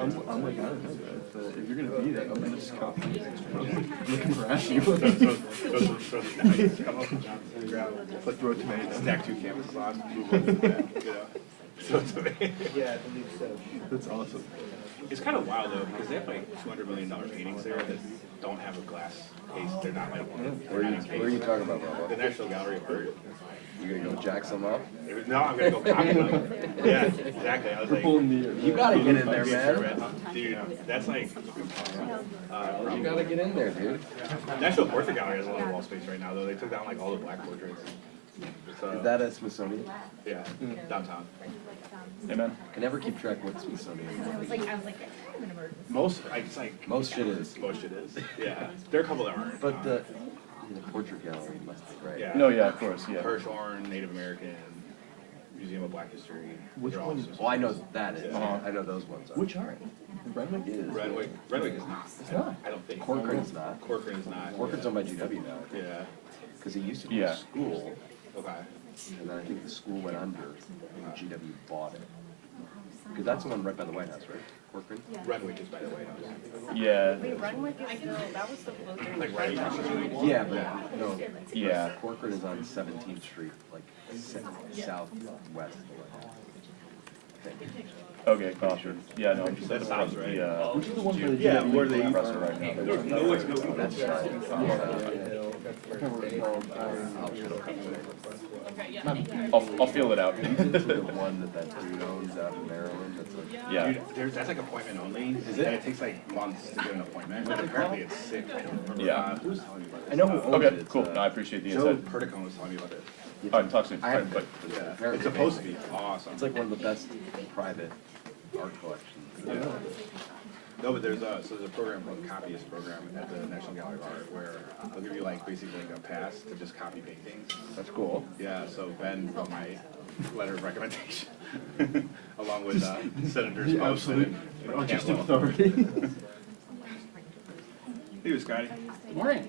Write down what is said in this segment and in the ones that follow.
I'm like, I don't know, but if you're gonna be that, I'm gonna just copy it. Looking for you. Come up and grab, Like throw tomatoes. stack 2 cameras across, move on to that, you know. So it's amazing. Yeah, I believe so. That's awesome. It's kind of wild though, because they have like $200 million paintings there that don't have a glass case. They're not like, Where are you talking about, the Robo? National Gallery of Art. You gonna go jack some up? No, I'm gonna go copy them. Yeah, exactly. I was like, Pulling the. You gotta get in there, man. dude, that's like, You gotta get in there, dude. National Portrait Gallery has a lot of wall space right now though. They took down like all the black portraits. So, Is that at Smithsonian? yeah, downtown. Hey man. I never keep track what Smithsonian is. I was like, that's kind of an emergency. Most, it's like, Most shit is. most it is. Yeah, there are a couple that aren't. But the portrait gallery must be, right? Yeah. No, yeah, of course, yeah. Hirshhorn, Native American, Museum of Black History. Which They're all one? just- Well, I know that is. Uh-huh. I know those ones are. Which aren't? Renwick is. Renwick is not. It's not. I don't think. Corcoran is not. Corcoran is not. Corcoran's owned by GW now. Yeah. Because it used to be Yeah. a school, Okay. and then I think the school went under, and GW bought it. Because that's the one right by the White House, right? Corcoran? Renwick is by the way. Yeah. Wait, Renwick is still, that was the floater. Like right across the street. Yeah, but no. Yeah. Corcoran is on 17th Street, like southwest. Okay, sure. Yeah, no. That sounds right. Yeah. Which is the one for the Yeah, GW where they- compressor right now? No one's going. That's right. I'll feel it out. You've been to the one that dude owns out in Maryland, that's like, Yeah. Dude, that's like appointment only. Is it? And it takes like months to get an appointment. But apparently it's sick. I don't remember. Yeah. Who was telling me about I it? know who owns it. Okay, cool. No, I appreciate the Joe insight. Perticone was telling me about it. All right, talk soon. I All right, have, bye. Yeah. It's supposed to be awesome. it's like one of the best private art collections. No, but there's a program called Copyist Program at the National Gallery of Art where they'll give you like basically like a pass to just copy paintings. That's cool. Yeah, so Ben wrote my letter of recommendation along with Senators The Paulson absolute and artistic Cantwell. authority. Hey, Scotty. Good morning.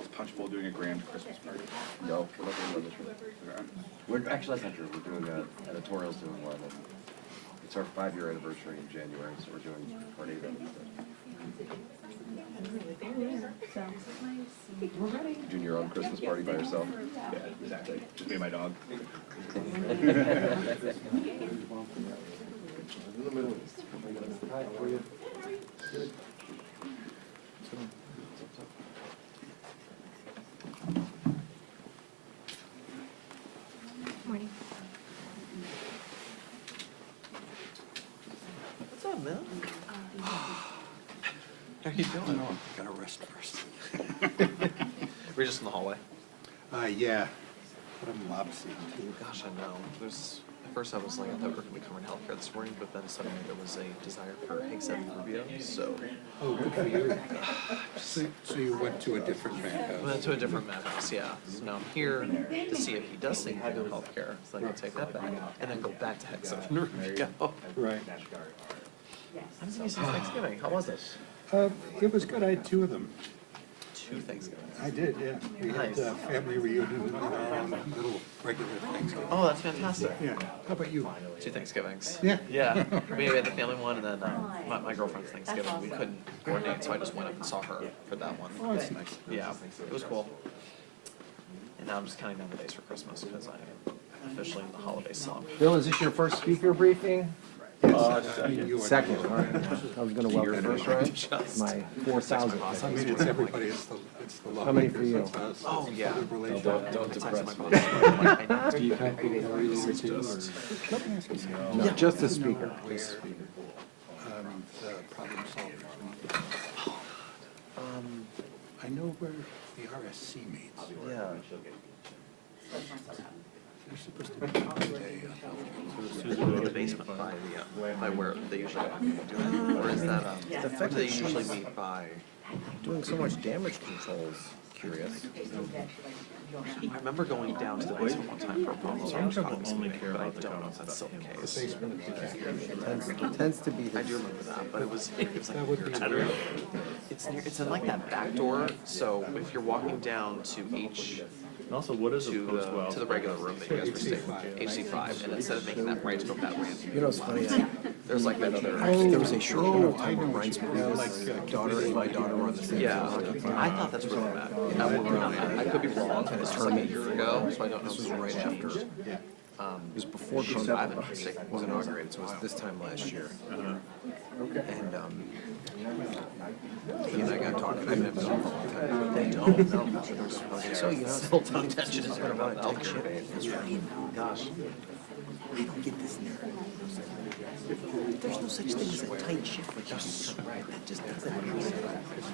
Is Punchbowl doing a grand Christmas party? No, we're not doing one this year. We're, actually, that's not true. We're doing, editorial's doing one. And it's our 5-year anniversary in January, so we're doing party event instead. Doing your own Christmas party by yourself. Yeah, exactly. Just me and my dog. Morning. What's up, man? How you doing? Gotta rest first. We're just in the hallway. Yeah, but I'm lopsided too. Gosh, I know. There's at first I was like, I thought we were gonna be covering healthcare this morning, but then suddenly there was a desire for Hank Rubio, so Oh, good for you. So you went to a different we madhouse? went to a different madhouse, yeah. So now I'm here to see if he does think about healthcare, so I can take that back, and then go back to Hank Rubio. Right. I haven't seen you since Thanksgiving. How was it? It was good. I had 2 of them. 2 Thanksgivings. I did, yeah. We had Nice. family reunion and our own little regular Thanksgiving. Oh, that's fantastic. Yeah. How about you? 2 Thanksgivings. Yeah. Yeah, we had the family one, and then my girlfriend's Thanksgiving. We couldn't coordinate, so I just went up and saw her for that one. Oh, that's nice. Yeah, it was cool. And now I'm just counting down the days for Christmas because I'm officially in the holiday slump. Bill, is this your first speaker briefing? Second, all right. I was gonna welcome First, you. right? My 4,000. I mean, it's everybody. It's the How many for you? It's us. Oh, It's yeah. the relationship. Don't It's depress actually me. my mother. Like, I Do you have people who are you with you, or- No, Yeah. just the speaker. The problem solvers. I know where the RSC meets. Yeah. They're supposed to be today. In the basement by by where they usually do it, or is that The fact they that usually she's meet by? doing so much damage control is curious. I remember going down to the basement one time for a promo, so I was talking to somebody, but I don't know if that's still the case. Tends to be I do remember that, but it was like weird. It's in like that back door, so if you're walking down to And also, what is a post well? to the regular room that you guys were staying in, HC5, and instead of making that right to go that ramp, You know, it's funny, there's like that other. there was a short window of time when Ryan's daughter and my daughter were on the same. Yeah, I thought that's where I'm at. I could be wrong, and it's like a year ago, so I don't know. This was right after, it was before Congress was inaugurated, so it was this time last year. And, he and I got talking, I met him for a long time. They don't, no. I was like, so, you know, Still tongue tension is what about about that. tight shit? That's right. Gosh. I don't get this narrative. There's no such thing as a tight ship like that. That just doesn't exist.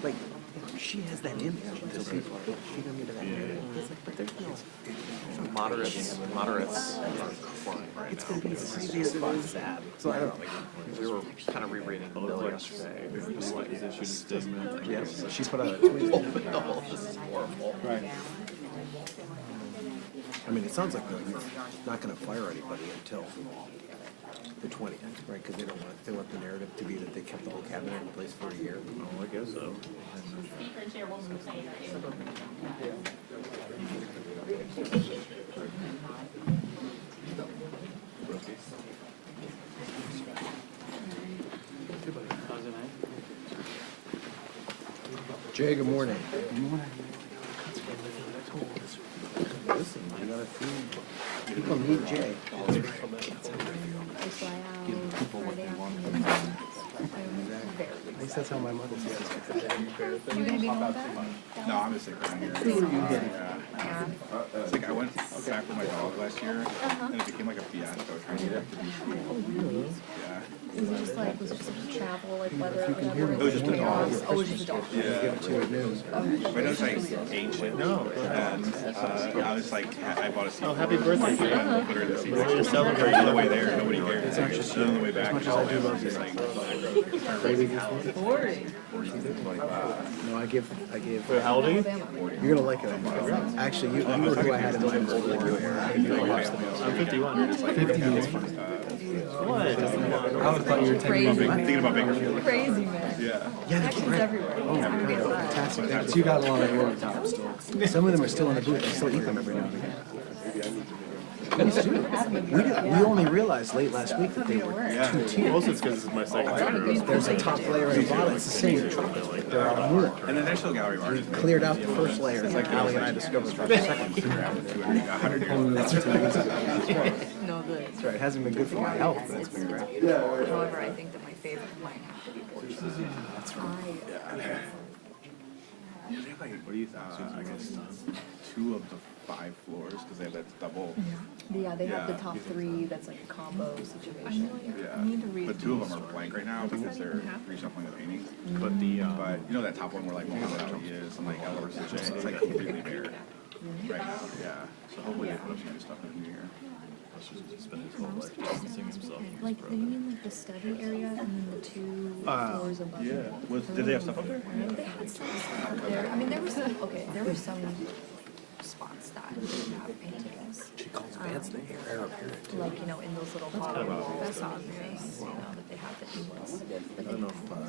Like, she has that image, so people are feeding them into that narrative. It's like, but there's no. Moderates are crying right It's now. gonna be as crazy as it is sad. So I don't know. We were kind of rereading the bill yesterday. What is issued a statement? Yes, she put out a tweet. Oh, no, this is horrible. Right. I mean, it sounds like they're not gonna fire anybody until the 20th, right? Because they don't want, they want the narrative to be that they kept the whole cabinet in place for a year. Oh, I guess so. Speaker and Chairwoman McClain are able to. Jay, good morning. Listen, you gotta feed, people need Jay. At least that's how my mother says it. You gonna be home back? No, I'm just like around here. It's like I went back with my dog last year, and it became like a fiasco trying to get it to be cool. Yeah. Was it just like, travel, like weather or whatever? It was just a dog. Oh, it was just a dog. Yeah. My dog's like ancient. No. And I was like, I bought a seat. Oh, happy birthday, for her. Put her in the seat. We're just celebrating on the way there. Nobody cared. And then on the way back, I was just like, No, I give, Wait, how old are you? you're gonna like it. Actually, you were who I had in mind. I'm 51. 51. What? I thought you were thinking about Bakersfield. Crazy, man. Yeah. Actions everywhere. I'm gonna get that. Fantastic. So you got a lot of work top still. Some of them are still in the booth. I still eat them every now and again. We only realized late last week that they were two tiers. Most it's because it's my second trip. There's a top layer and a bottom. It's the same chocolate. They're all new. And the National Gallery of Art is Cleared out the first layer. It's like Ali and I discovered for the second layer. 100 years old. That's 2 years ago. No, That's right. It hasn't been good for my health, but it's been great. however, I think that my favorite might have to be Portuguese. That's right. What do you think? I guess 2 of the 5 floors, because they have that double. Yeah, they have the Yeah. top 3, that's like a combo situation. Yeah. But 2 of them are blank right now because they're reshuffling the paintings. But you know that top one where like Muhammad Ali is and like Ella versus Jay, it's like completely bare right now. Yeah. So hopefully they put up some new stuff in the new year. Like, you mean like the study area and then the 2 floors above it? Did they have stuff up there? They had some stuff up there. I mean, there were some, there were some spots that didn't have paintings. She calls bands the heir apparent. Like, you know, in those little hollow facade things, you know, that they have that he was. But then I found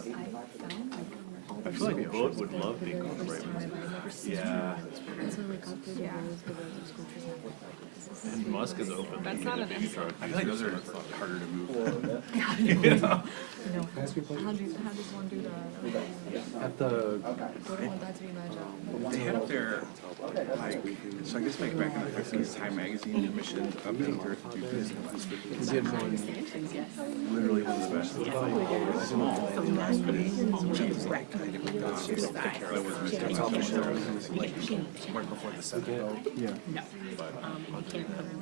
like all the I feel like sculptures Boat would for love the being very on the first right time. I've never seen Yeah. And so like got through the rows of sculptures and I was like, this is And Musk is open. That's not an insult. I feel like those are harder to move. you know, how does one do that? At the, What do want that to be my job? They had up there, like, so I guess like back in the 50s, Time Magazine commissioned a painter to do this. we did one, Literally one of the best. it's all like, right before the Senate vote. Yeah.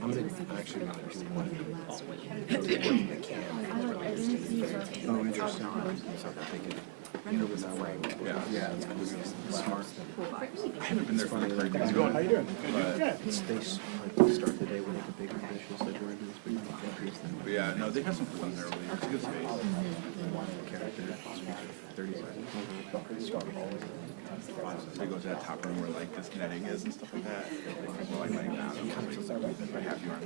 I'm gonna actually gonna do one. Oh, interesting. So that they can, it was that way. Yeah, it's smart. I haven't been there for like 30 days. How you doing? It's, they like start the day with like a big dishes, they go into this big countries. But yeah, no, they have some cool ones there. It's a good space. Character, 30 seconds. we go to that top room where like this kinetic is and stuff like that. We're like laying down. I have you on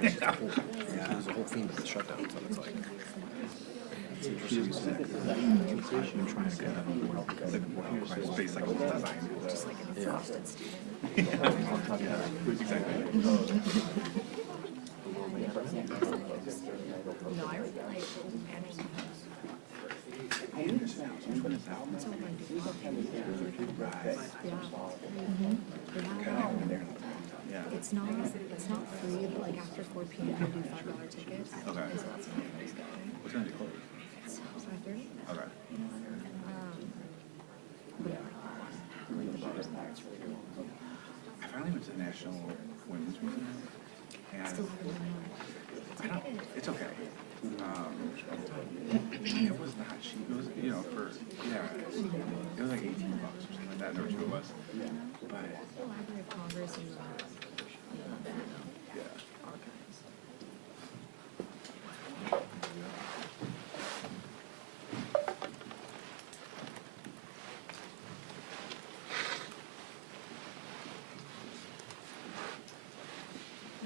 There's a whole theme of the shutdown, so it's like. space like design. Just like a frosted student. Exactly. No, I really like Anderson House. It's over in Yeah. It's not free, but like after 4 p.m. you do $5 tickets. Okay. And so that's when I always go. What's gonna be closed? It's 5:30. Okay. I finally went to the National Women's Museum, and I don't, it's okay. It was not cheap. It was, you know, for, yeah, it was like $18 or something like that, never sure it was. But, The Library of Congress and yeah. archives.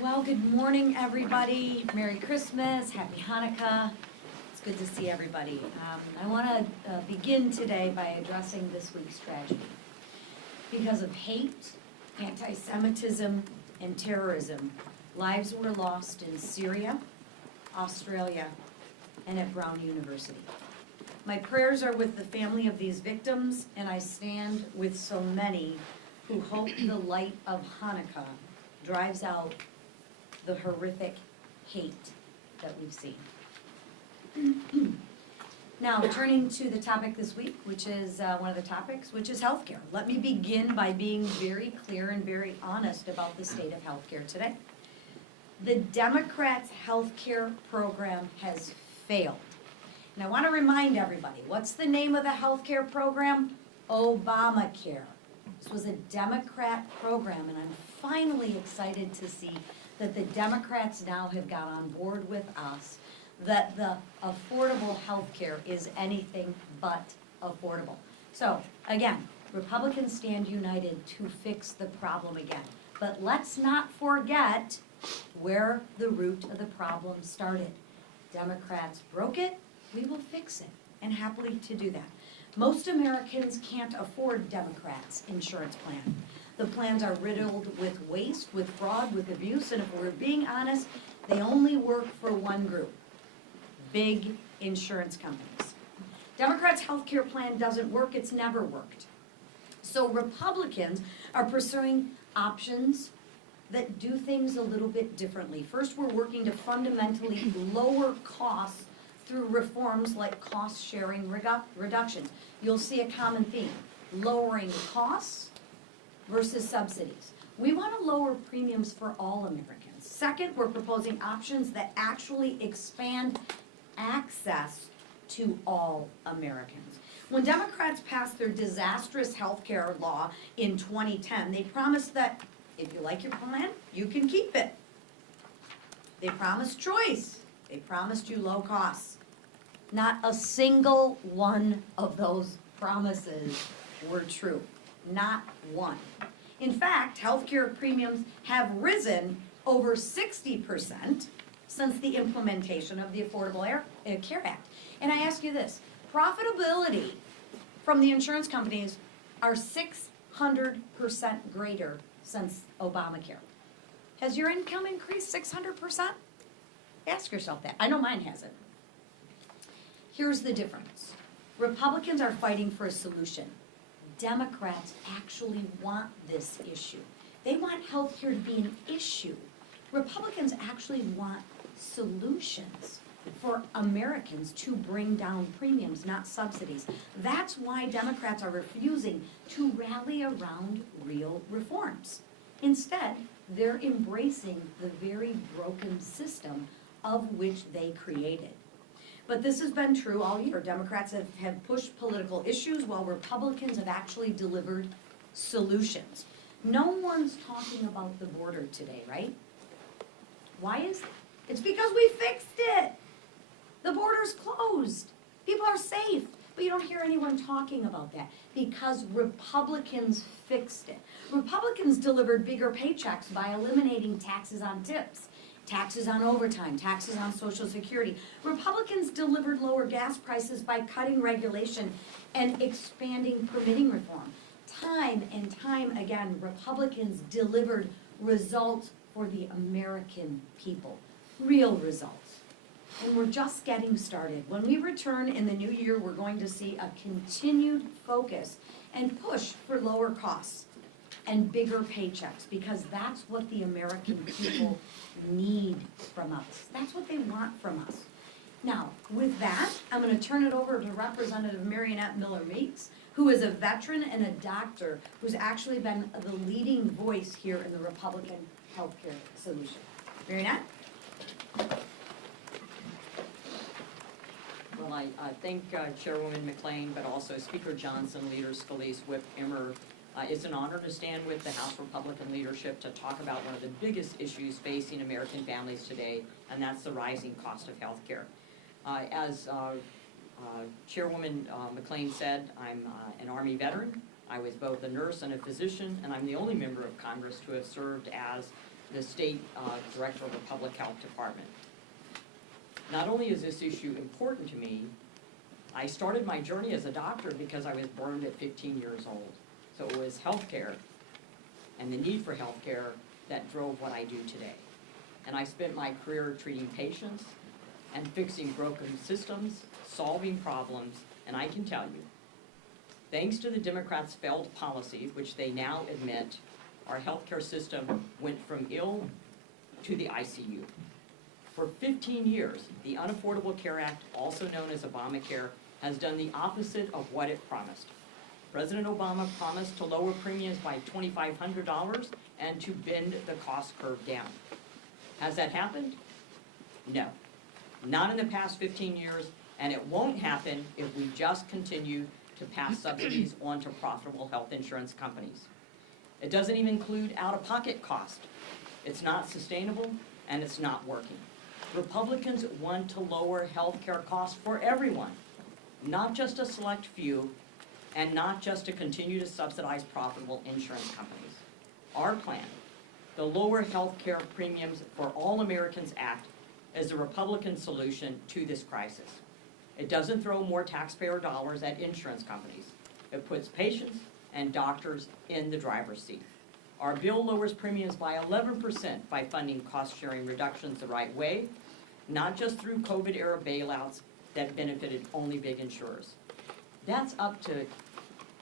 Well, good morning, everybody. Merry Christmas, Happy Hanukkah. It's good to see everybody. I want to begin today by addressing this week's tragedy. Because of hate, anti-Semitism, and terrorism, lives were lost in Syria, Australia, and at Brown University. My prayers are with the family of these victims, and I stand with so many who hope the light of Hanukkah drives out the horrific hate that we've seen. Now, turning to the topic this week, which is one of the topics, which is healthcare. Let me begin by being very clear and very honest about the state of healthcare today. The Democrats' healthcare program has failed. And I want to remind everybody, what's the name of the healthcare program? Obamacare. This was a Democrat program, and I'm finally excited to see that the Democrats now have got on board with us that the affordable health care is anything but affordable. So, again, Republicans stand united to fix the problem again. But let's not forget where the root of the problem started. Democrats broke it, we will fix it, and happily to do that. Most Americans can't afford Democrats' insurance plan. The plans are riddled with waste, with fraud, with abuse, and if we're being honest, they only work for one group. Big insurance companies. Democrats' health care plan doesn't work, it's never worked. So Republicans are pursuing options that do things a little bit differently. First, we're working to fundamentally lower costs through reforms like cost-sharing reductions. You'll see a common theme, lowering costs versus subsidies. We want to lower premiums for all Americans. Second, we're proposing options that actually expand access to all Americans. When Democrats passed their disastrous health care law in 2010, they promised that if you like your plan, you can keep it. They promised choice. They promised you low costs. Not a single one of those promises were true. Not one. In fact, healthcare premiums have risen over 60% since the implementation of the Affordable Care Act. And I ask you this, profitability from the insurance companies are 600% greater since Obamacare. Has your income increased 600%? Ask yourself that. I know mine hasn't. Here's the difference. Republicans are fighting for a solution. Democrats actually want this issue. They want health care to be an issue. Republicans actually want solutions for Americans to bring down premiums, not subsidies. That's why Democrats are refusing to rally around real reforms. Instead, they're embracing the very broken system of which they created. But this has been true all year. Democrats have pushed political issues while Republicans have actually delivered solutions. No one's talking about the border today, right? Why is it? It's because we fixed it. The border's closed. People are safe. But you don't hear anyone talking about that because Republicans fixed it. Republicans delivered bigger paychecks by eliminating taxes on tips, taxes on overtime, taxes on Social Security. Republicans delivered lower gas prices by cutting regulation and expanding permitting reform. Time and time again, Republicans delivered results for the American people, real results. And we're just getting started. When we return in the new year, we're going to see a continued focus and push for lower costs and bigger paychecks, because that's what the American people need from us. That's what they want from us. Now, with that, I'm gonna turn it over to Representative Marionette Miller-Meeks, who is a veteran and a doctor who's actually been the leading voice here in the Republican healthcare solution. Marionette? Well, I thank Chairwoman McClain, but also Speaker Johnson, Leaders Scalise, Whip Emmer. It's an honor to stand with the House Republican leadership to talk about one of the biggest issues facing American families today, and that's the rising cost of health care. As Chairwoman McClain said, I'm an Army veteran. I was both a nurse and a physician, and I'm the only member of Congress to have served as the State Director of the Public Health Department. Not only is this issue important to me, I started my journey as a doctor because I was burned at 15 years old. So it was healthcare and the need for healthcare that drove what I do today. And I spent my career treating patients and fixing broken systems, solving problems, and I can tell you, thanks to the Democrats' failed policy, which they now admit, our healthcare system went from ill to the ICU. For 15 years, the Unaffordable Care Act, also known as Obamacare, has done the opposite of what it promised. President Obama promised to lower premiums by $2,500 and to bend the cost curve down. Has that happened? No. Not in the past 15 years, and it won't happen if we just continue to pass subsidies onto profitable health insurance companies. It doesn't even include out-of-pocket cost. It's not sustainable, and it's not working. Republicans want to lower health care costs for everyone, not just a select few, and not just to continue to subsidize profitable insurance companies. Our plan, the Lower Health Care Premiums for All Americans Act, is the Republican solution to this crisis. It doesn't throw more taxpayer dollars at insurance companies. It puts patients and doctors in the driver's seat. Our bill lowers premiums by 11% by funding cost-sharing reductions the right way, not just through COVID-era bailouts that benefited only big insurers. That's up to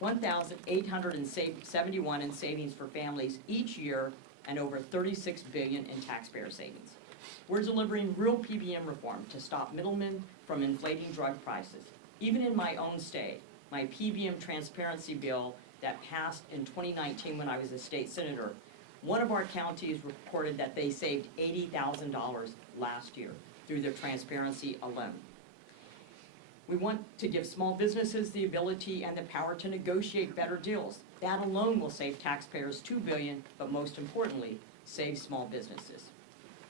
$1,871 in savings for families each year and over $36 billion in taxpayer savings. We're delivering real PBM reform to stop middlemen from inflating drug prices. Even in my own state, my PBM transparency bill that passed in 2019 when I was a state senator, one of our counties reported that they saved $80,000 last year through their transparency alone. We want to give small businesses the ability and the power to negotiate better deals. That alone will save taxpayers $2 billion, but most importantly, save small businesses.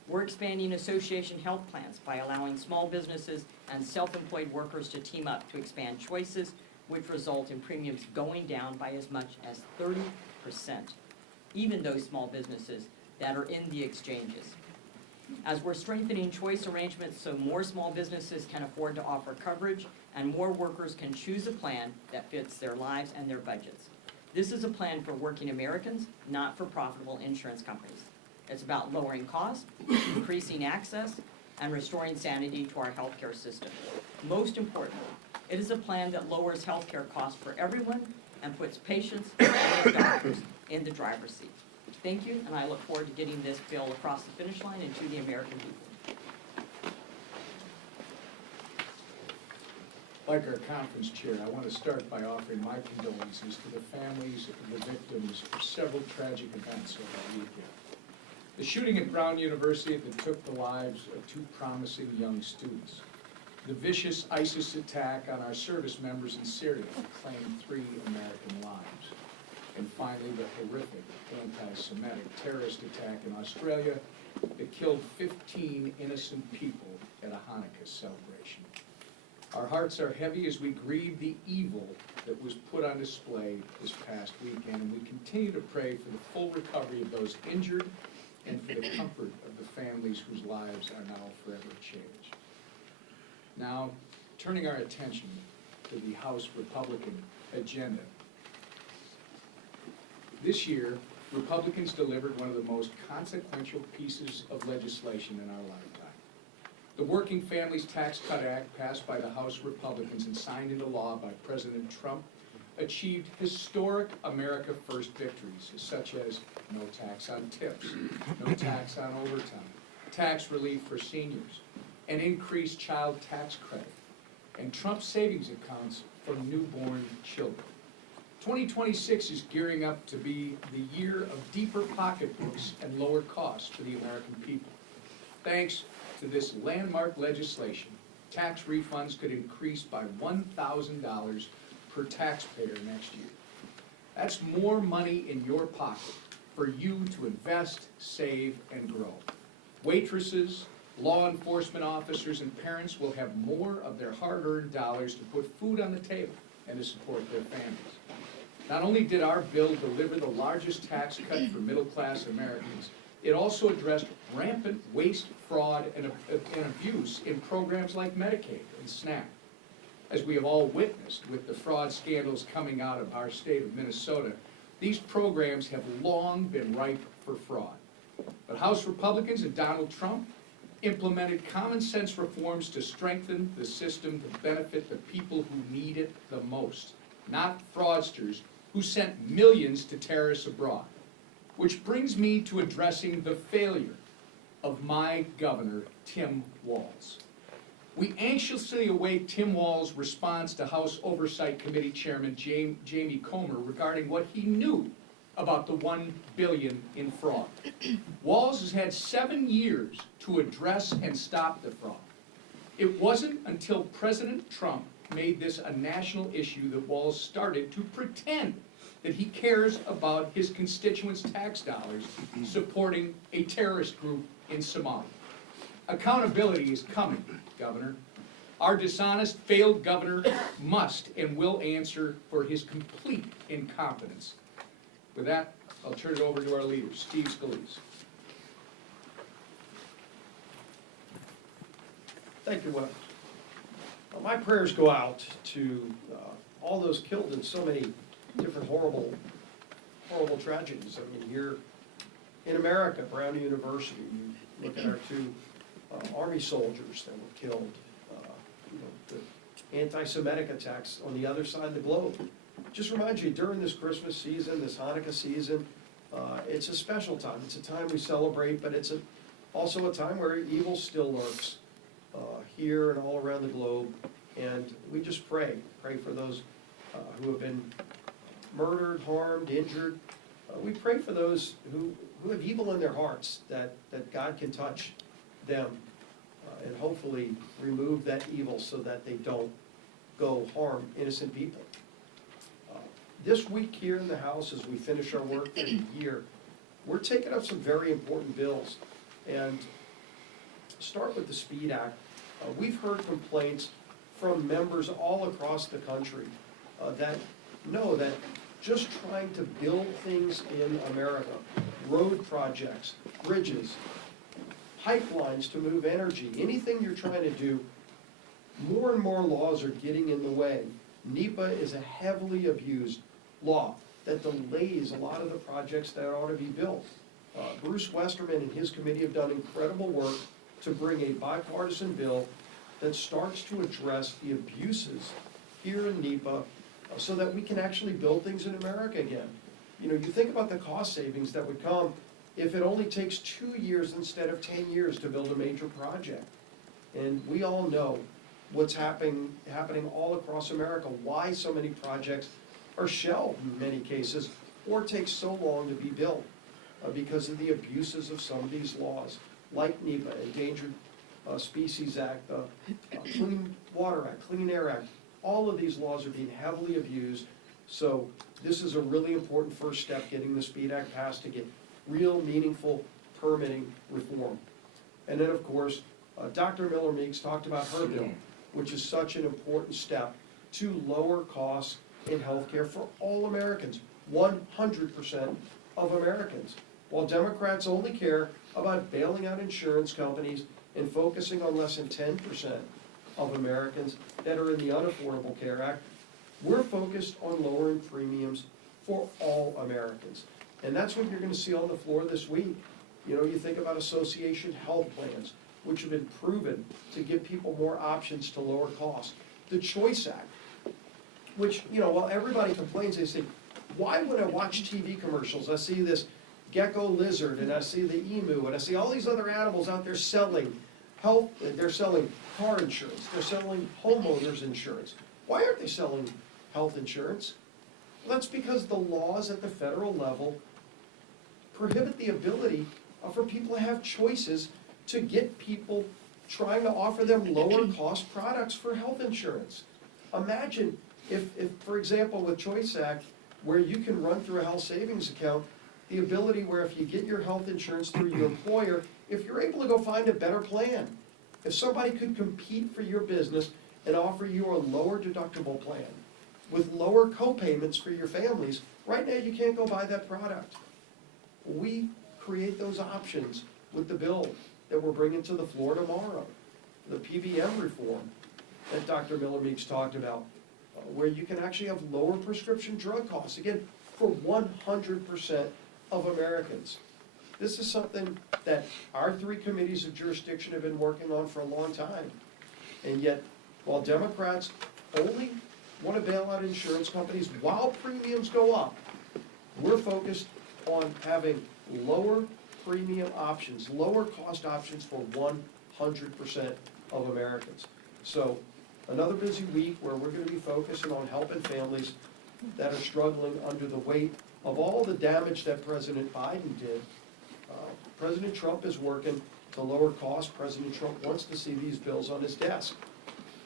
We're expanding association health plans by allowing small businesses and self-employed workers to team up to expand choices, which result in premiums going down by as much as 30%, even those small businesses that are in the exchanges. As we're strengthening choice arrangements so more small businesses can afford to offer coverage and more workers can choose a plan that fits their lives and their budgets. This is a plan for working Americans, not for profitable insurance companies. It's about lowering costs, increasing access, and restoring sanity to our healthcare system. Most importantly, it is a plan that lowers healthcare costs for everyone and puts patients and doctors in the driver's seat. Thank you, and I look forward to getting this bill across the finish line and to the American people. Like our conference chair, I want to start by offering my condolences to the families of the victims of several tragic events over the weekend. The shooting at Brown University that took the lives of two promising young students. The vicious ISIS attack on our service members in Syria that claimed 3 American lives. And finally, the horrific anti-Semitic terrorist attack in Australia that killed 15 innocent people at a Hanukkah celebration. Our hearts are heavy as we grieve the evil that was put on display this past weekend, and we continue to pray for the full recovery of those injured and for the comfort of the families whose lives are now forever changed. Now, turning our attention to the House Republican agenda. This year, Republicans delivered one of the most consequential pieces of legislation in our lifetime. The Working Families Tax Cut Act, passed by the House Republicans and signed into law by President Trump, achieved historic America First victories, such as no tax on tips, no tax on overtime, tax relief for seniors, an increased child tax credit, and Trump savings accounts for newborn children. 2026 is gearing up to be the year of deeper pocketbooks and lower costs for the American people. Thanks to this landmark legislation, tax refunds could increase by $1,000 per taxpayer next year. That's more money in your pocket for you to invest, save, and grow. Waitresses, law enforcement officers, and parents will have more of their hard-earned dollars to put food on the table and to support their families. Not only did our bill deliver the largest tax cut for middle-class Americans, it also addressed rampant waste, fraud, and abuse in programs like Medicaid and SNAP. As we have all witnessed with the fraud scandals coming out of our state of Minnesota, these programs have long been ripe for fraud. But House Republicans and Donald Trump implemented common sense reforms to strengthen the system to benefit the people who need it the most, not fraudsters who sent millions to terrorists abroad. Which brings me to addressing the failure of my governor, Tim Walz. We anxiously await Tim Walz's response to House Oversight Committee Chairman Jamie Comer regarding what he knew about the $1 billion in fraud. Walz has had 7 years to address and stop the fraud. It wasn't until President Trump made this a national issue that Walz started to pretend that he cares about his constituents' tax dollars supporting a terrorist group in Somalia. Accountability is coming, Governor. Our dishonest, failed governor must and will answer for his complete incompetence. With that, I'll turn it over to our leader, Steve Scalise. Thank you, Wes. My prayers go out to all those killed in so many different horrible tragedies. I mean, here in America, Brown University, you look at our two Army soldiers that were killed, the anti-Semitic attacks on the other side of the globe. Just remind you, during this Christmas season, this Hanukkah season, it's a special time. It's a time we celebrate, but it's also a time where evil still lurks here and all around the globe. And we just pray for those who have been murdered, harmed, injured. We pray for those who have evil in their hearts, that God can touch them and hopefully remove that evil so that they don't go harm innocent people. This week here in the House, as we finish our work for the year, we're taking up some very important bills. And start with the SPEED Act. We've heard complaints from members all across the country that know that just trying to build things in America, road projects, bridges, pipelines to move energy, anything you're trying to do, more and more laws are getting in the way. NEPA is a heavily abused law that delays a lot of the projects that ought to be built. Bruce Westerman and his committee have done incredible work to bring a bipartisan bill that starts to address the abuses here in NEPA so that we can actually build things in America again. You know, you think about the cost savings that would come if it only takes 2 years instead of 10 years to build a major project. And we all know what's happening all across America, why so many projects are shelved in many cases, or take so long to be built because of the abuses of some of these laws, like NEPA, Endangered Species Act, Clean Water Act, Clean Air Act. All of these laws are being heavily abused, so this is a really important first step, getting the SPEED Act passed to get real, meaningful permitting reform. And then, of course, Dr. Miller-Meeks talked about her bill, which is such an important step to lower costs in healthcare for all Americans, 100% of Americans. While Democrats only care about bailing out insurance companies and focusing on less than 10% of Americans that are in the Unaffordable Care Act, we're focused on lowering premiums for all Americans. And that's what you're gonna see on the floor this week. You know, you think about association health plans, which have been proven to give people more options to lower costs. The Choice Act, which, you know, while everybody complains, they say, why would I watch TV commercials? I see this gecko lizard, and I see the emu, and I see all these other animals out there selling health, they're selling car insurance, they're selling homeowners insurance. Why aren't they selling health insurance? Well, that's because the laws at the federal level prohibit the ability for people to have choices to get people trying to offer them lower cost products for health insurance. Imagine if, for example, with Choice Act, where you can run through a health savings account, the ability where if you get your health insurance through your employer, if you're able to go find a better plan, if somebody could compete for your business and offer you a lower deductible plan with lower co-payments for your families, right now you can't go buy that product. We create those options with the bill that we're bringing to the floor tomorrow. The PBM reform that Dr. Miller-Meeks talked about, where you can actually have lower prescription drug costs, again, for 100% of Americans. This is something that our 3 committees of jurisdiction have been working on for a long time. And yet, while Democrats only want to bail out insurance companies while premiums go up, we're focused on having lower premium options, lower cost options for 100% of Americans. So another busy week where we're going to be focusing on helping families that are struggling under the weight of all the damage that President Biden did. President Trump is working to lower costs. President Trump wants to see these bills on his desk.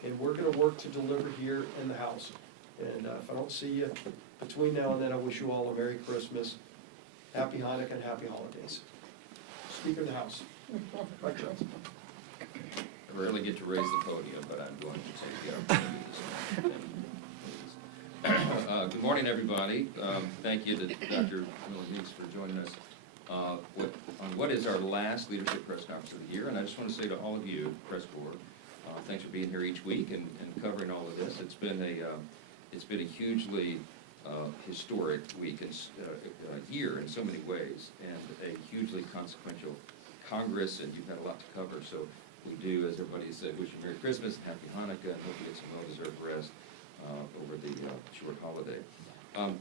And we're going to work to deliver here in the House. And if I don't see you between now and then, I wish you all a Merry Christmas, Happy Hanukkah, and Happy Holidays. Speaker of the House. Mike Jones. I rarely get to raise the podium, but I'm going to take the opportunity. Good morning, everybody. Thank you to Dr. Miller-Meeks for joining us on what is our last leadership press conference of the year. And I just want to say to all of you, press board, thanks for being here each week and covering all of this. It's been a hugely historic week and year in so many ways, and a hugely consequential Congress, and you've had a lot to cover. So we do, as everybody said, wish you Merry Christmas, Happy Hanukkah, and hope you get some well-deserved rest over the short holiday.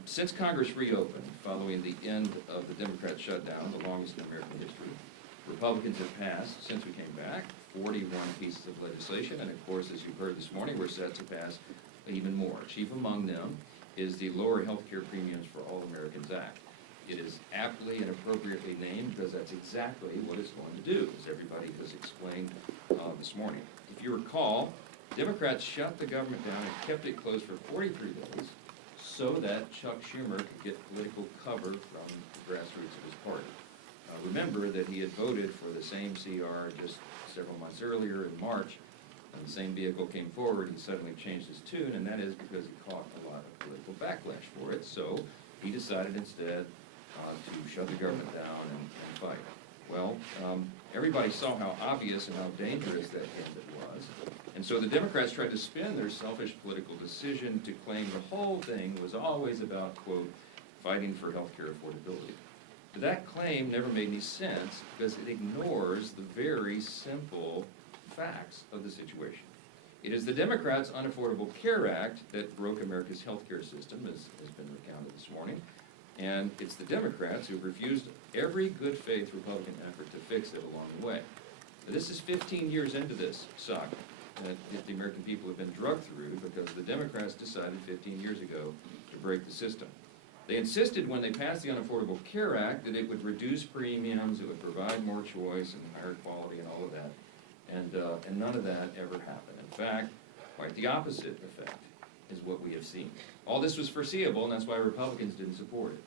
Since Congress reopened, following the end of the Democrat shutdown, the longest in American history, Republicans have passed, since we came back, 41 pieces of legislation, and of course, as you've heard this morning, we're set to pass even more. Chief among them is the Lower Healthcare Premiums for All Americans Act. It is aptly and appropriately named because that's exactly what it's going to do, as everybody has explained this morning. If you recall, Democrats shut the government down and kept it closed for 43 days so that Chuck Schumer could get political cover from the grassroots of his party. Remember that he had voted for the same CR just several months earlier in March, and the same vehicle came forward. He suddenly changed his tune, and that is because he caught a lot of political backlash for it. So he decided instead to shut the government down and fight. Well, everybody saw how obvious and how dangerous that gambit was. And so the Democrats tried to spin their selfish political decision to claim the whole thing was always about, quote, fighting for healthcare affordability. But that claim never made any sense because it ignores the very simple facts of the situation. It is the Democrats' Unaffordable Care Act that broke America's healthcare system, as has been recounted this morning. And it's the Democrats who refused every good faith Republican effort to fix it along the way. Now, this is 15 years into this saga that the American people have been drugged through because the Democrats decided 15 years ago to break the system. They insisted when they passed the Unaffordable Care Act that it would reduce premiums, it would provide more choice and higher quality and all of that. And none of that ever happened. In fact, quite the opposite effect is what we have seen. All this was foreseeable, and that's why Republicans didn't support it.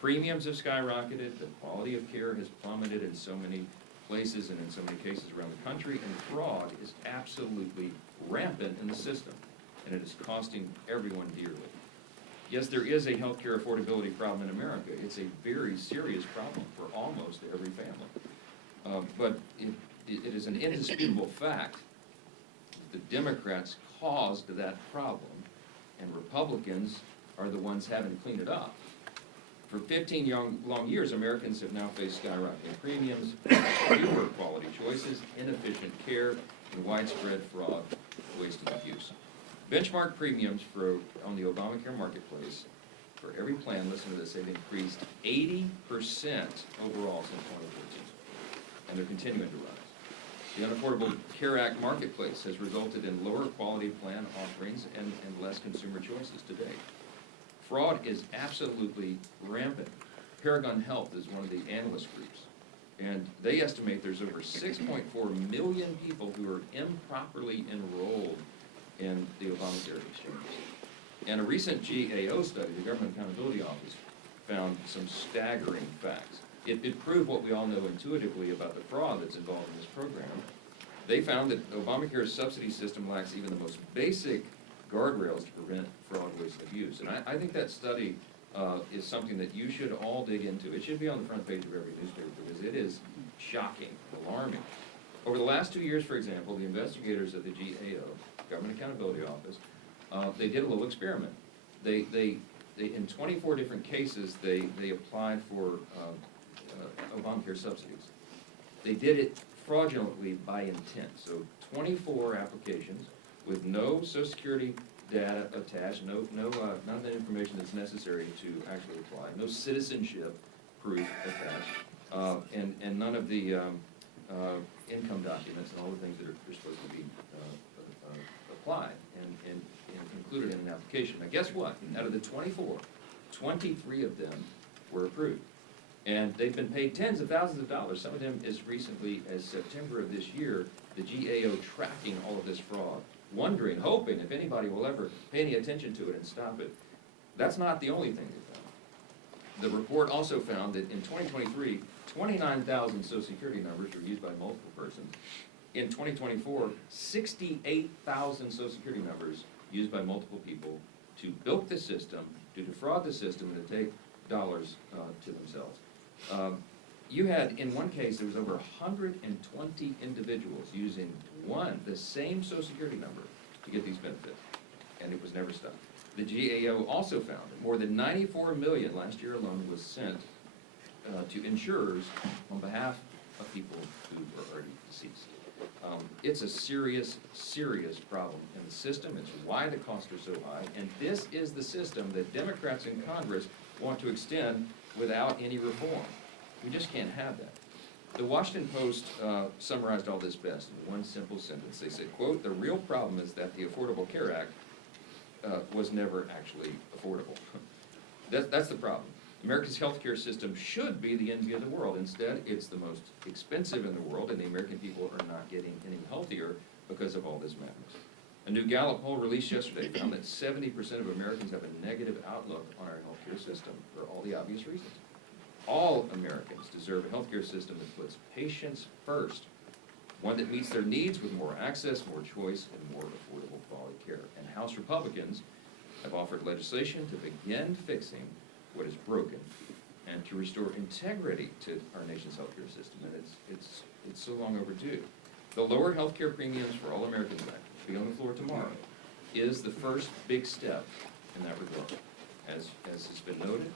Premiums have skyrocketed, the quality of care has plummeted in so many places and in so many cases around the country, and fraud is absolutely rampant in the system, and it is costing everyone dearly. Yes, there is a healthcare affordability problem in America. It's a very serious problem for almost every family. But it is an indisputable fact the Democrats caused that problem, and Republicans are the ones having to clean it up. For 15 long years, Americans have now faced skyrocketing premiums, fewer quality choices, inefficient care, and widespread fraud, waste, and abuse. Benchmark premiums on the Obamacare marketplace for every plan, listen to this, they've increased 80% overall since 2014, and they're continuing to rise. The Unaffordable Care Act marketplace has resulted in lower quality plan offerings and less consumer choices today. Fraud is absolutely rampant. Paragon Health is one of the analyst groups, and they estimate there's over 6.4 million people who are improperly enrolled in the Obamacare exchanges. And a recent GAO study, the Government Accountability Office, found some staggering facts. It proved what we all know intuitively about the fraud that's involved in this program. They found that Obamacare's subsidy system lacks even the most basic guardrails to prevent fraud, waste, and abuse. And I think that study is something that you should all dig into. It should be on the front page of every newspaper because it is shocking, alarming. Over the last 2 years, for example, the investigators of the GAO, Government Accountability Office, they did a little experiment. They in 24 different cases, they applied for Obamacare subsidies. They did it fraudulently by intent. So 24 applications with no Social Security data attached, none of the information that's necessary to actually apply, no citizenship proof attached, and none of the income documents and all the things that are supposed to be applied and included in an application. Now guess what? Out of the 24, 23 of them were approved. And they've been paid tens of thousands of dollars, some of them as recently as September of this year, the GAO tracking all of this fraud, wondering, hoping if anybody will ever pay any attention to it and stop it. That's not the only thing they found. The report also found that in 2023, 29,000 Social Security numbers were used by multiple persons. In 2024, 68,000 Social Security numbers used by multiple people to bilk the system, to defraud the system, and to take dollars to themselves. You had, in one case, there was over 120 individuals using the same Social Security number to get these benefits, and it was never stopped. The GAO also found that more than $94 million last year alone was sent to insurers on behalf of people who are already deceased. It's a serious, serious problem in the system. It's why the costs are so high, and this is the system that Democrats in Congress want to extend without any reform. We just can't have that. The Washington Post summarized all this best in one simple sentence. They said, quote, "The real problem is that the Affordable Care Act was never actually affordable." That's the problem. America's healthcare system should be the envy of the world. Instead, it's the most expensive in the world, and the American people are not getting any healthier because of all this madness. A new Gallup poll released yesterday found that 70% of Americans have a negative outlook on our healthcare system for all the obvious reasons. All Americans deserve a healthcare system that puts patients first, one that meets their needs with more access, more choice, and more affordable quality care. And House Republicans have offered legislation to begin fixing what is broken and to restore integrity to our nation's healthcare system, and it's so long overdue. The lower healthcare premiums for all Americans Act, which will be on the floor tomorrow, is the first big step in that regard. As has been noted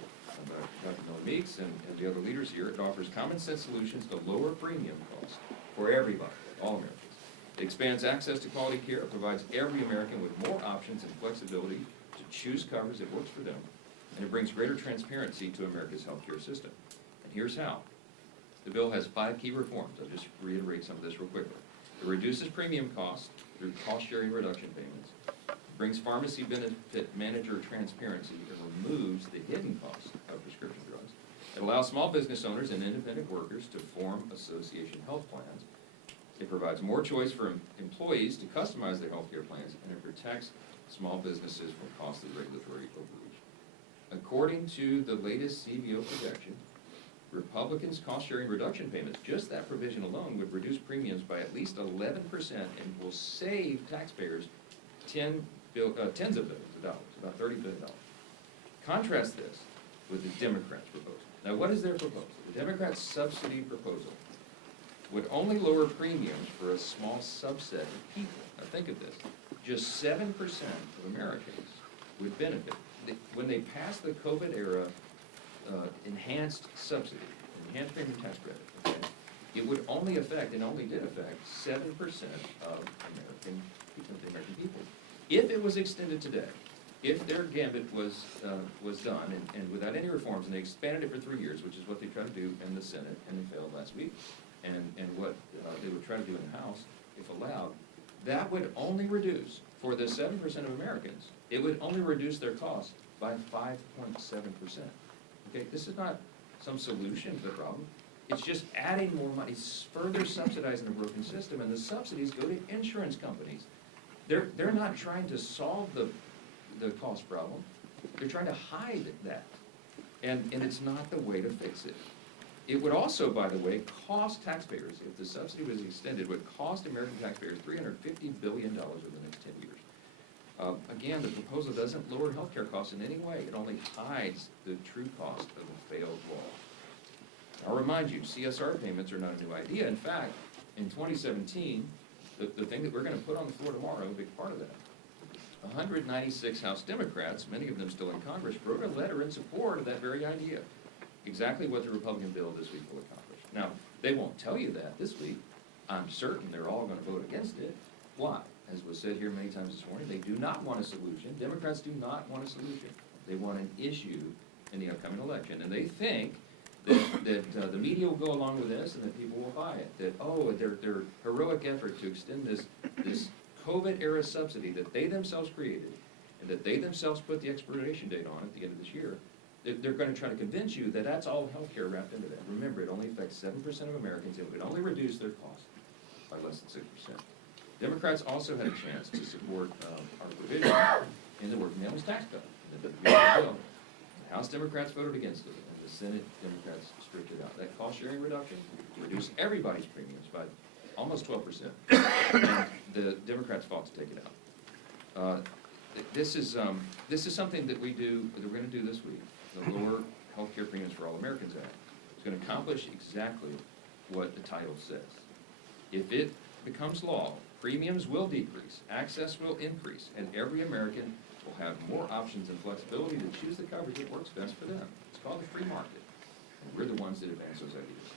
by Dr. Miller Meeks and the other leaders here, it offers common sense solutions to lower premium costs for everybody, all Americans. It expands access to quality care, it provides every American with more options and flexibility to choose coverage that works for them, and it brings greater transparency to America's healthcare system. And here's how. The bill has 5 key reforms. I'll just reiterate some of this real quickly. It reduces premium costs through cost-sharing reduction payments, brings pharmacy benefit manager transparency, and removes the hidden costs of prescription drugs. It allows small business owners and independent workers to form association health plans. It provides more choice for employees to customize their health care plans, and it protects small businesses from costly regulatory overreach. According to the latest CBO projection, Republicans' cost-sharing reduction payments, just that provision alone would reduce premiums by at least 11% and will save taxpayers tens of billions of dollars, about $30 billion. Contrast this with the Democrats' proposal. Now, what is their proposal? The Democrats' subsidy proposal would only lower premiums for a small subset of people. Now, think of this. Just 7% of Americans would benefit. When they passed the COVID-era enhanced subsidy, enhanced premium tax credit, okay, it would only affect, and only did affect, 7% of the American people. If it was extended today, if their gambit was done, and without any reforms, and they expanded it for 3 years, which is what they tried to do in the Senate, and they failed last week, and what they would try to do in the House, if allowed, that would only reduce, for the 7% of Americans, it would only reduce their cost by 5.7%. Okay, this is not some solution to the problem. It's just adding more money, it's further subsidizing a broken system, and the subsidies go to insurance companies. They're not trying to solve the cost problem. They're trying to hide that. And it's not the way to fix it. It would also, by the way, cost taxpayers, if the subsidy was extended, would cost American taxpayers $350 billion over the next 10 years. Again, the proposal doesn't lower healthcare costs in any way. It only hides the true cost of a failed law. I'll remind you, CSR payments are not a new idea. In fact, in 2017, the thing that we're going to put on the floor tomorrow, a big part of that, 196 House Democrats, many of them still in Congress, wrote a letter in support of that very idea. Exactly what the Republican bill this week will accomplish. Now, they won't tell you that this week. I'm certain they're all going to vote against it. Why? As was said here many times this morning, they do not want a solution. Democrats do not want a solution. They want an issue in the upcoming election. And they think that the media will go along with this and that people will buy it. That, oh, their heroic effort to extend this COVID-era subsidy that they themselves created and that they themselves put the expiration date on at the end of this year, they're going to try to convince you that that's all healthcare wrapped into that. Remember, it only affects 7% of Americans. It would only reduce their cost by less than 6%. Democrats also had a chance to support our provision in the working families tax cut. The House Democrats voted against it, and the Senate Democrats stripped it out. That cost-sharing reduction reduced everybody's premiums by almost 12%. And the Democrats fought to take it out. This is something that we're going to do this week. The Lower Healthcare Premiums for All Americans Act. It's going to accomplish exactly what the title says. If it becomes law, premiums will decrease, access will increase, and every American will have more options and flexibility to choose the coverage that works best for them. It's called the free market, and we're the ones that advance those ideas.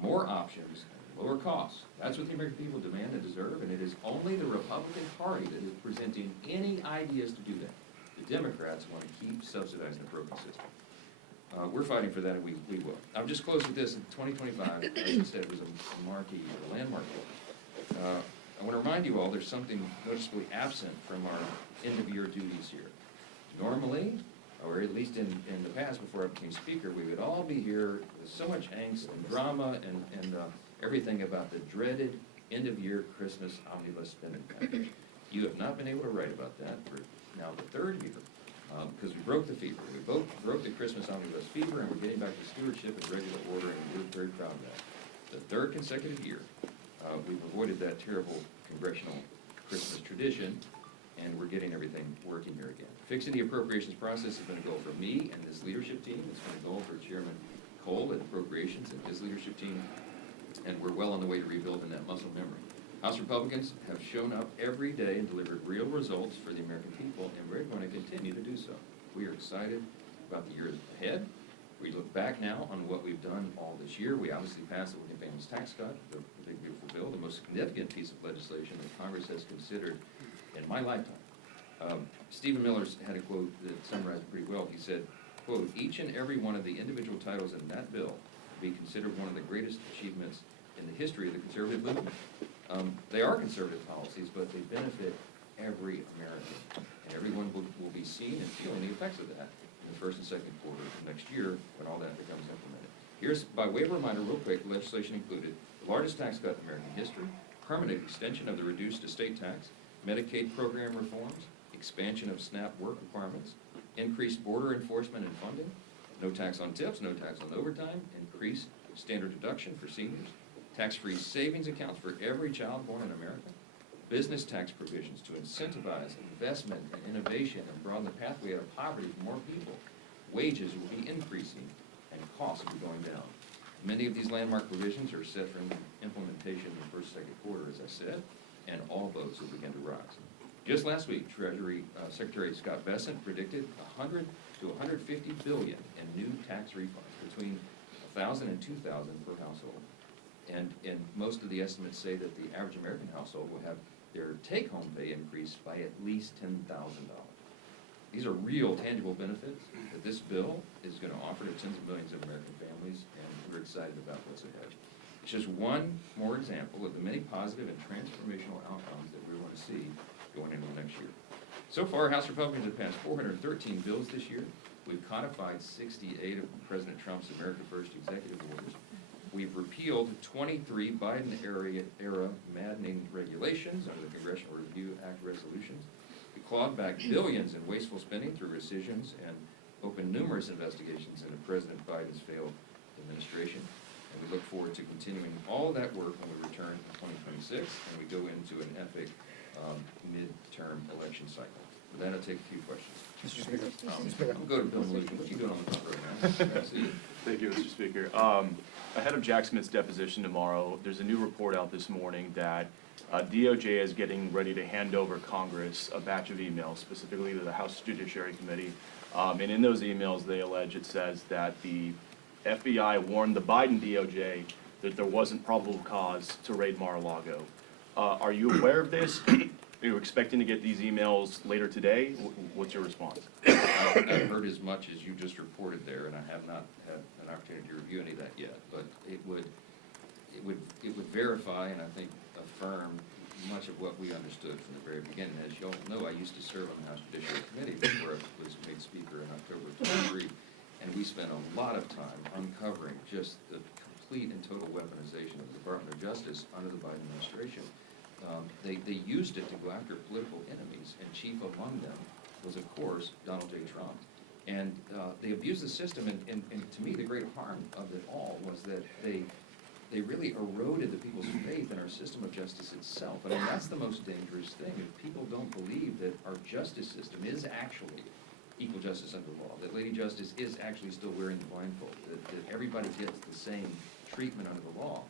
More options, lower costs. That's what the American people demand and deserve, and it is only the Republican Party that is presenting any ideas to do that. The Democrats want to keep subsidizing the broken system. We're fighting for that, and we will. I'll just close with this. In 2025, as I said, was a marquee, a landmark year. I want to remind you all there's something noticeably absent from our end-of-year duties here. Normally, or at least in the past before I became speaker, we would all be here with so much angst and drama and everything about the dreaded end-of-year Christmas omnibus spending package. You have not been able to write about that for now the third year, because we broke the fever. We both broke the Christmas omnibus fever, and we're getting back to stewardship and regular order, and we're very proud of that. The third consecutive year, we've avoided that terrible congressional Christmas tradition, and we're getting everything working here again. Fixing the appropriations process has been a goal for me and this leadership team. It's been a goal for Chairman Cole and Appropriations and his leadership team, and we're well on the way to rebuilding that muscle memory. House Republicans have shown up every day and delivered real results for the American people, and we're going to continue to do so. We are excited about the years ahead. We look back now on what we've done all this year. We obviously passed the Working Families Tax Cut, the big beautiful bill, the most significant piece of legislation that Congress has considered in my lifetime. Stephen Miller had a quote that summarized it pretty well. He said, quote, "Each and every one of the individual titles in that bill will be considered one of the greatest achievements in the history of the conservative movement." They are conservative policies, but they benefit every American, and everyone will be seeing and feeling the effects of that in the first and second quarter of next year when all that becomes implemented. Here's, by way of reminder, real quick, the legislation included the largest tax cut in American history, permanent extension of the reduced estate tax, Medicaid program reforms, expansion of SNAP work requirements, increased border enforcement and funding, No tax on tips, no tax on overtime, increased standard deduction for seniors, tax-free savings accounts for every child born in America, business tax provisions to incentivize investment and innovation and broaden the pathway out of poverty for more people. Wages will be increasing and costs will be going down. Many of these landmark provisions are set for implementation in the first, second quarter, as I said, and all boats will begin to rise. Just last week, Treasury Secretary Scott Bessent predicted 100 to 150 billion in new tax refunds, between 1,000 and 2,000 per household. And most of the estimates say that the average American household will have their take-home pay increased by at least $10,000. These are real, tangible benefits that this bill is going to offer to tens of millions of American families, and we're excited about what's ahead. It's just one more example of the many positive and transformational outcomes that we want to see going into next year. So far, House Republicans have passed 413 bills this year. We've codified 68 of President Trump's America First executive orders. We've repealed 23 Biden-era maddening regulations under the Congressional Review Act resolutions. We clawed back billions in wasteful spending through rescissions and opened numerous investigations into President Biden's failed administration. And we look forward to continuing all of that work when we return in 2026 and we go into an epic midterm election cycle. With that, I'll take a few questions. Mr. Speaker. I'll go to Bill Maloof. What are you doing on the front row now? See you. Thank you, Mr. Speaker. Ahead of Jack Smith's deposition tomorrow, there's a new report out this morning that DOJ is getting ready to hand over Congress a batch of emails, specifically to the House Judiciary Committee. And in those emails, they allege, it says that the FBI warned the Biden DOJ that there wasn't probable cause to raid Mar-a-Lago. Are you aware of this? Are you expecting to get these emails later today? What's your response? I've heard as much as you just reported there, and I have not had an opportunity to review any of that yet. But it would verify and I think affirm much of what we understood from the very beginning. As you all know, I used to serve on the House Judiciary Committee before I was made Speaker in October of '23, and we spent a lot of time uncovering just the complete and total weaponization of the Department of Justice under the Biden administration. They used it to go after political enemies, and chief among them was, of course, Donald J. Trump. And they abused the system, and to me, the great harm of it all was that they really eroded the people's faith in our system of justice itself. I mean, that's the most dangerous thing. If people don't believe that our justice system is actually equal justice under law, that Lady Justice is actually still wearing the blindfold, that everybody gets the same treatment under the law,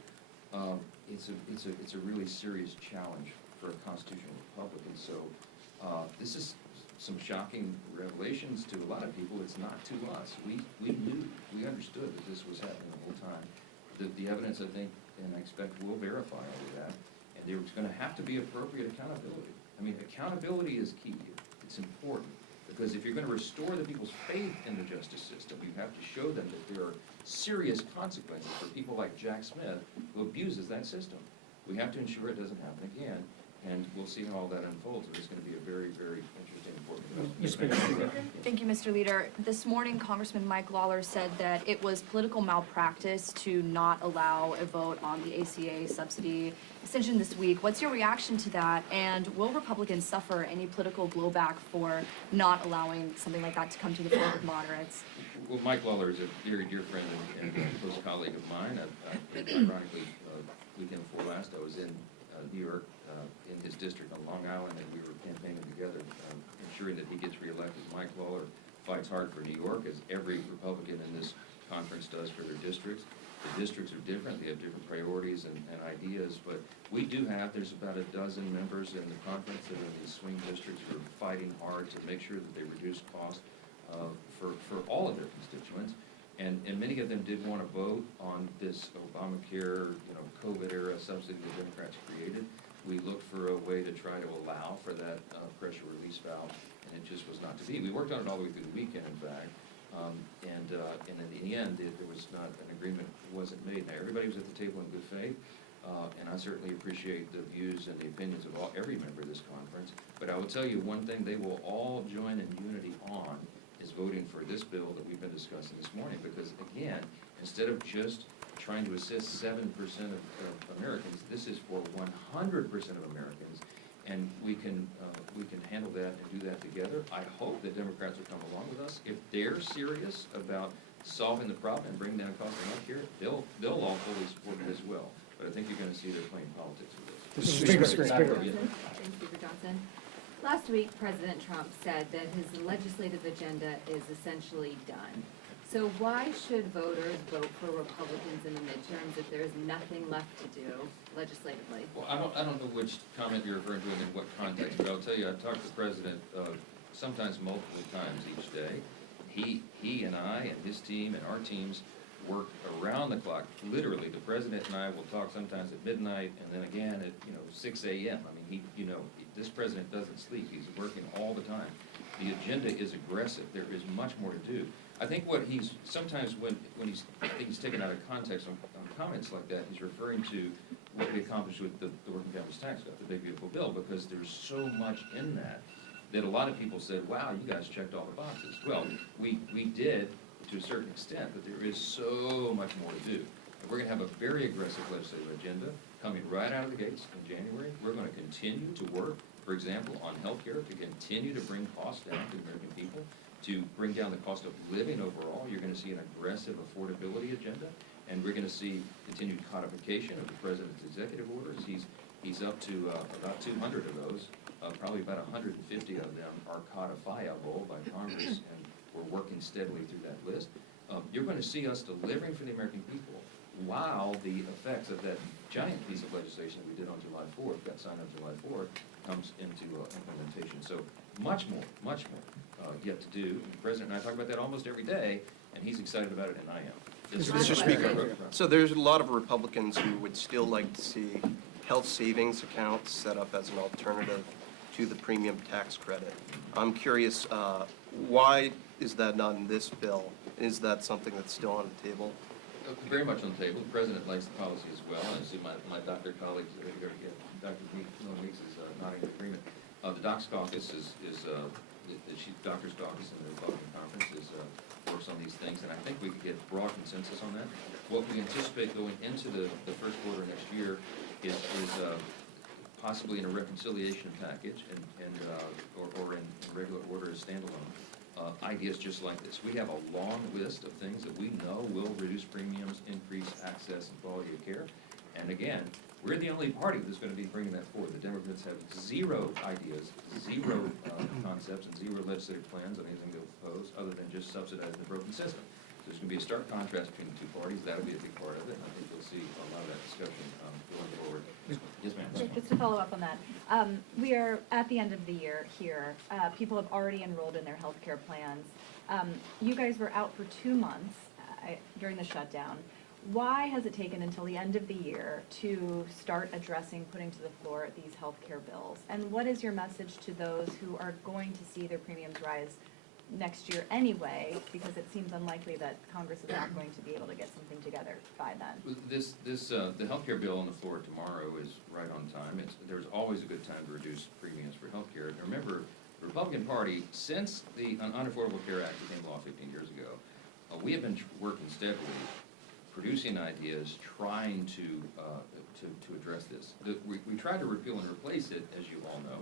it's a really serious challenge for a constitutional republic. And so this is some shocking revelations to a lot of people. It's not to us. We knew, we understood that this was happening the whole time. The evidence, I think, and I expect, will verify all of that. And there's going to have to be appropriate accountability. I mean, accountability is key. It's important. Because if you're going to restore the people's faith in the justice system, you have to show them that there are serious consequences for people like Jack Smith, who abuses that system. We have to ensure it doesn't happen again, and we'll see how all that unfolds. And it's going to be a very, very interesting, important. Thank you, Mr. Leader. This morning, Congressman Mike Lawler said that it was political malpractice to not allow a vote on the ACA subsidy extension this week. What's your reaction to that? And will Republicans suffer any political blowback for not allowing something like that to come to the floor with moderates? Well, Mike Lawler is a very dear friend and close colleague of mine. Ironically, weekend before last, I was in New York, in his district on Long Island, and we were campaigning together, ensuring that he gets reelected. Mike Lawler fights hard for New York, as every Republican in this conference does for their districts. The districts are different, they have different priorities and ideas, but we do have, there's about a dozen members in the conference that are in these swing districts who are fighting hard to make sure that they reduce costs for all of their constituents. And many of them did want to vote on this Obamacare, COVID-era subsidy the Democrats created. We looked for a way to try to allow for that pressure release valve, and it just was not to be. We worked on it all the way through the weekend, in fact, and in the end, there was not an agreement, wasn't made. Now, everybody was at the table in good faith, and I certainly appreciate the views and the opinions of every member of this conference. But I will tell you one thing they will all join in unity on is voting for this bill that we've been discussing this morning, because again, instead of just trying to assist 7% of Americans, this is for 100% of Americans, and we can handle that and do that together. I hope that Democrats will come along with us. If they're serious about solving the problem and bringing down cost of healthcare, they'll all fully support it as well. But I think you're gonna see they're playing politics with this. Speaker Johnson. Last week, President Trump said that his legislative agenda is essentially done. So why should voters vote for Republicans in the midterms if there's nothing left to do legislatively? Well, I don't know which comment you're referring to and in what context, but I'll tell you, I've talked to the president sometimes multiple times each day. He and I and his team and our teams work around the clock. Literally, the president and I will talk sometimes at midnight and then again at 6 a.m. I mean, this president doesn't sleep. He's working all the time. The agenda is aggressive. There is much more to do. I think what he's sometimes when he's taken out of context on comments like that, he's referring to what we accomplished with the working families tax cut, the big beautiful bill, because there's so much in that a lot of people said, wow, you guys checked all the boxes. Well, we did to a certain extent, but there is so much more to do. And we're gonna have a very aggressive legislative agenda coming right out of the gates in January. We're gonna continue to work, for example, on healthcare, to continue to bring costs down to the American people, to bring down the cost of living overall. You're gonna see an aggressive affordability agenda, and we're gonna see continued codification of the president's executive orders. He's up to about 200 of those. Probably about 150 of them are codifiable by Congress, and we're working steadily through that list. You're going to see us delivering for the American people while the effects of that giant piece of legislation that we did on July 4th, got signed on July 4th, comes into implementation. So much more yet to do. The president and I talk about that almost every day, and he's excited about it, and I am. Mr. Speaker, so there's a lot of Republicans who would still like to see health savings accounts set up as an alternative to the premium tax credit. I'm curious, why is that not in this bill? Is that something that's still on the table? Very much on the table. The president likes the policy as well, and I see my doctor colleagues, Dr. Meeks is nodding in agreement. The Docs Caucus the Chief Doctor's Caucus in the Republican Conference works on these things, and I think we could get broad consensus on that. What we anticipate going into the first quarter next year is possibly in a reconciliation package or in regular order as standalone. Ideas just like this. We have a long list of things that we know will reduce premiums, increase access and quality of care. And again, we're the only party that's going to be bringing that forward. The Democrats have zero ideas, zero concepts, and zero legislative plans on anything they'll propose other than just subsidizing the broken system. So there's going to be a stark contrast between the two parties. That'll be a big part of it, and I think you'll see a lot of that discussion going forward. Yes, ma'am. Just to follow up on that, we are at the end of the year here. People have already enrolled in their health care plans. You guys were out for 2 months during the shutdown. Why has it taken until the end of the year to start addressing, putting to the floor these health care bills? And what is your message to those who are going to see their premiums rise next year anyway, because it seems unlikely that Congress is not going to be able to get something together by then? The healthcare bill on the floor tomorrow is right on time. There's always a good time to reduce premiums for healthcare. And remember, the Republican Party, since the Unaffordable Care Act became law 15 years ago, we have been working steadily, producing ideas, trying to address this. We tried to repeal and replace it, as you all know,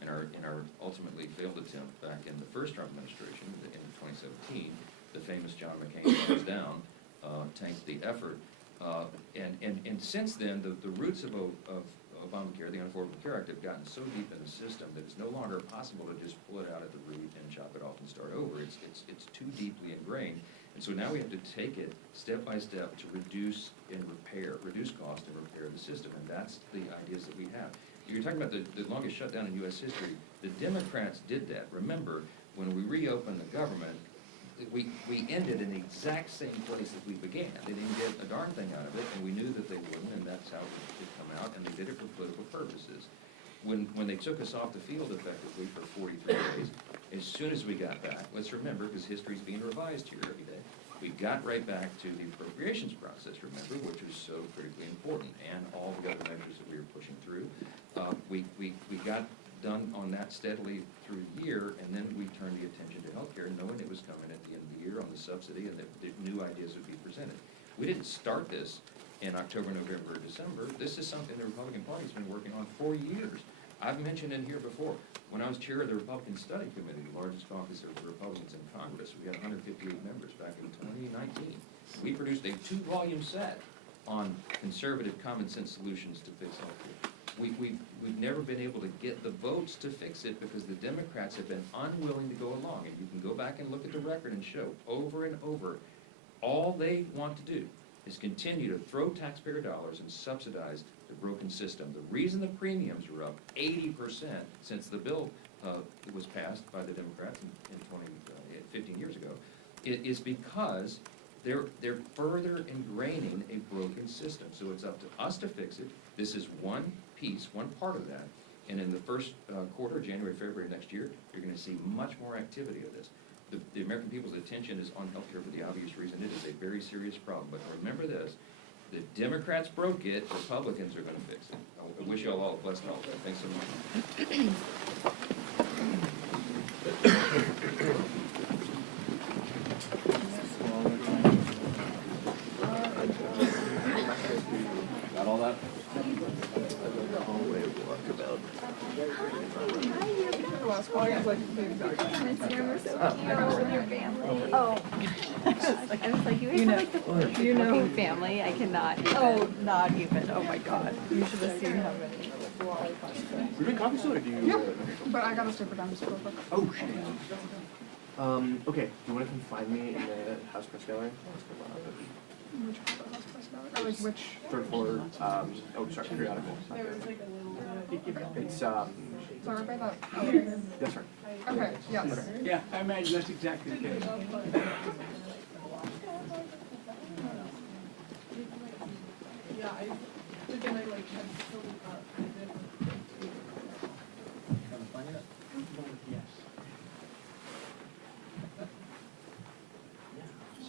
in our ultimately failed attempt back in the first Trump administration in 2017. The famous John McCain goes down, tanked the effort, and since then the roots of Obamacare, the Unaffordable Care Act, have gotten so deep in the system that it's no longer possible to just pull it out at the root and chop it off and start over. It's too deeply ingrained. And so now we have to take it step by step to reduce cost and repair the system, and that's the ideas that we have. You're talking about the longest shutdown in U.S. history. The Democrats did that. Remember, when we reopened the government, we ended in the exact same place that we began. They didn't get a darn thing out of it, and we knew that they wouldn't, and that's how it would come out, and they did it for political purposes. When they took us off the field effectively for 43 days, as soon as we got back, let's remember, because history's being revised here every day, we got right back to the appropriations process, remember, which was so critically important, and all the other measures that we were pushing through. We got done on that steadily through the year, and then we turned the attention to healthcare, knowing it was coming at the end of the year on the subsidy, and that new ideas would be presented. We didn't start this in October, November, December. This is something the Republican Party's been working on for years. I've mentioned in here before, when I was chair of the Republican Study Committee, the largest caucus of Republicans in Congress, we had 158 members back in 2019. We produced a 2-volume set on conservative common sense solutions to fix healthcare. We've never been able to get the votes to fix it because the Democrats have been unwilling to go along. And you can go back and look at the record and show over and over, all they want to do is continue to throw taxpayer dollars and subsidize the broken system. The reason the premiums are up 80% since the bill was passed by the Democrats in 15 years ago is because they're further ingraining a broken system. So it's up to us to fix it. This is one piece, one part of that. And in the first quarter, January, February next year, you're going to see much more activity of this. The American people's attention is on healthcare for the obvious reason. It is a very serious problem. But remember this, the Democrats broke it, Republicans are going to fix it. I wish you all a blessed holiday. Thanks so much. Got all that? Oh. I was like, you have like the working family, I cannot even. Oh, not even, oh my God. You should have seen how many. We drink coffee soda, do you? Yeah, but I gotta stay for down just real quick. Oh, shit. Okay, do you wanna come find me in the House Press Gallery? Which house press gallery? Which? Third floor, oh, sorry, periodical. It's, Sorry about that. that's right. Okay, yes. Yeah, I imagine that's exactly the case. Yeah, again, I like had Yes.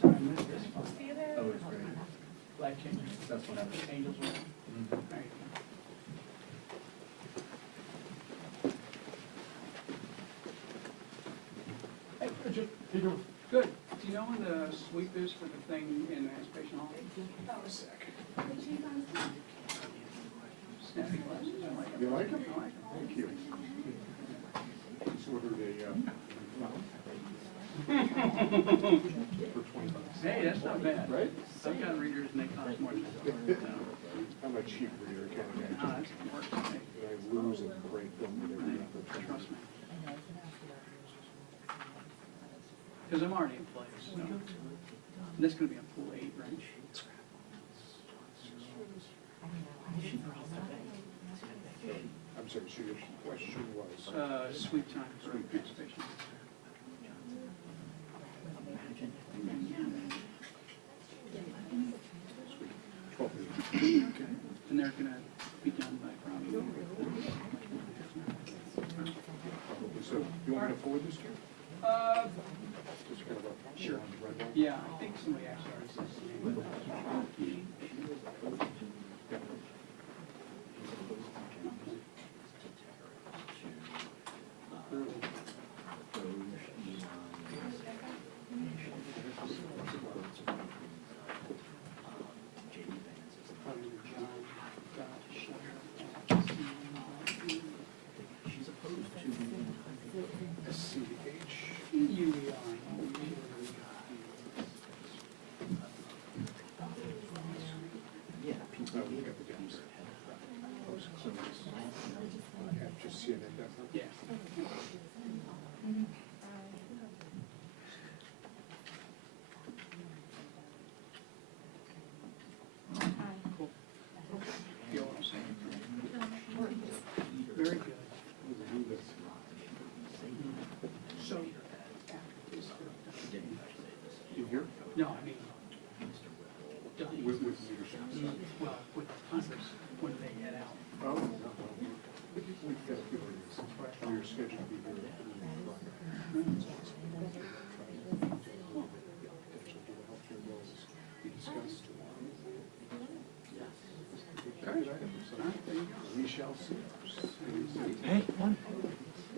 Sorry, I missed this one. Oh, it's great. Life changer. That's what happened. Angels will. Right. Hey, Bridget. How you doing? Good. Do you know when the sweep is for the thing in Anticipation Hall? That was sick. Snappy glasses, I like them. You like them? I like them. Thank you. Just ordered for $20. Hey, that's not bad. Right? I've got readers and they cost more than I'm a cheap reader, can't imagine. Ah, that's worse than me. I lose and break them with every Trust me. Because I'm already in place, so. And this is gonna be a pool 8 range. I'm sorry, so your question was? Sweep time for Anticipation. And they're gonna be done by probably. So, you want me to forward this to you? Just kind of a- Sure. red one? Yeah, I think somebody actually already said something. Just see it in that. Yeah. Cool. Feel what I'm saying? Very good. So. You here? No, I mean. done. With leadership. Well, with Congress, when they head out. Oh, no. We've got a few areas. We're scheduled to be here. We shall see. Hey, one.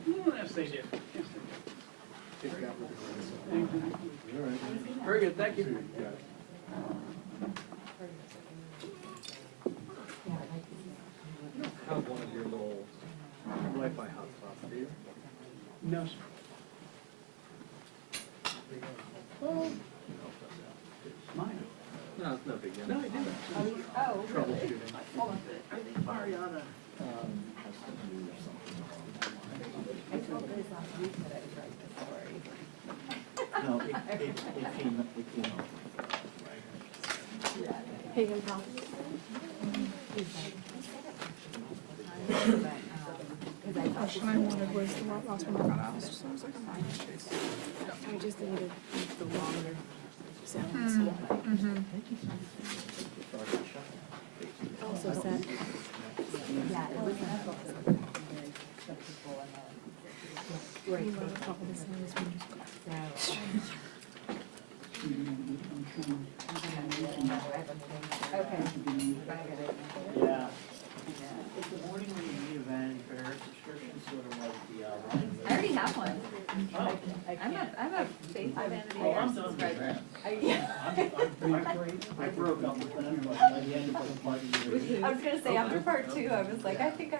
Yes, they did. Yes, they Take that with the did. All right. Very good, thank you. Yeah. Have one of your little No, sir. Mine. No, it's no big deal. No, I didn't. Oh, Troubleshooting. Mariana. I told Liz last week that I would write this story. No, it came up. Hey, pal. The question I wanted was the last one I got asked, so I was like, I just needed the longer sentence. Also said. Yeah, it was Right, the top of the sentence, we just got- Okay. Yeah. It's the morning when you need a Vanity Fair subscription, sort of like the, I already have one. Oh. I'm a faithful Vanity Oh, Fair I'm done with subscriber. that. I I broke up with them by the end of the party. was gonna say, after part two, I was like, I think I'm